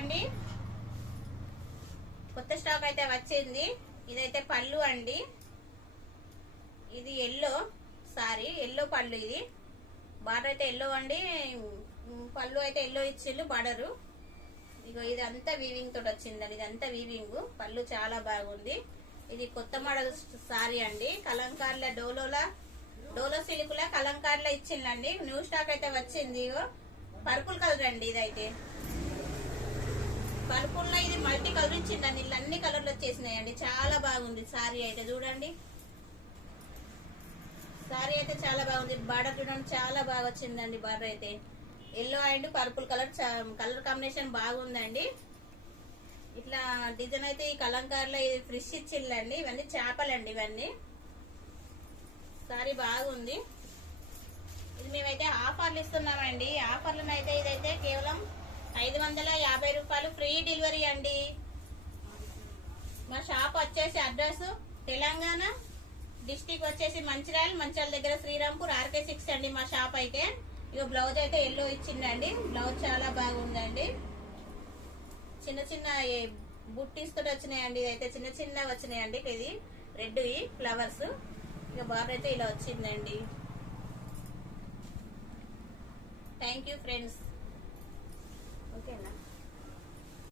అండి, కొత్త స్టాక్ అయితే వచ్చింది. ఇదైతే పళ్ళు అండి, ఇది ఎల్లో సారీ ఎల్లో పళ్ళు. ఇది బార్డర్ అయితే ఎల్లో అండి, పళ్ళు అయితే ఎల్లో ఇచ్చిళ్ళు బార్డరు. ఇగో ఇది అంతా వీవింగ్ తోటి వచ్చిందండి, ఇదంతా వీవింగ్. పళ్ళు చాలా బాగుంది. ఇది కొత్త మోడల్ సారీ అండి, కలంకార్ల డోలో సిల్క్ లా కలంకార్ల ఇచ్చిందండి. న్యూ స్టాక్ అయితే వచ్చింది. పర్పుల్ కలర్ అండి, ఇదైతే పర్పుల్ లో ఇది మల్టీ కలర్ ఇచ్చిందండి. ఇలా అన్ని కలర్లు వచ్చేసినాయండి, చాలా బాగుంది సారీ అయితే. చూడండి సారీ అయితే చాలా బాగుంది. బార్డర్ చూడండి చాలా బాగా వచ్చిందండి. బార్డర్ అయితే yellow and purple colour combination బాగుందండి. ఇట్లా డిజైన్ అయితే ఈ కలంకార్లో ఇది ఫ్రిష్ ఇచ్చిల్లండి. ఇవన్నీ చేపలండి, ఇవన్నీ సారీ బాగుంది. ఇది మేమైతే ఆఫర్లు ఇస్తున్నామండి. ఆఫర్లు అయితే ఇదైతే కేవలం 550 రూపాయలు ఫ్రీ డెలివరీ అండి. మా షాప్ వచ్చేసి అడ్రస్ తెలంగాణ డిస్టిక్ వచ్చేసి మంచిర్యాల దగ్గర శ్రీరాంపూర్ RK 6 అండి మా షాప్ అయితే. ఇక బ్లౌజ్ అయితే ఎల్లో ఇచ్చిందండి. బ్లౌజ్ చాలా బాగుందండి. చిన్న చిన్న బుట్టీస్ తోటి వచ్చినాయండి. ఇదైతే చిన్న వచ్చినాయండి. ఇది రెడ్ ఫ్లవర్స్. ఇక బార్డర్ అయితే ఇలా వచ్చిందండి. Thank you friends. ఓకేనా.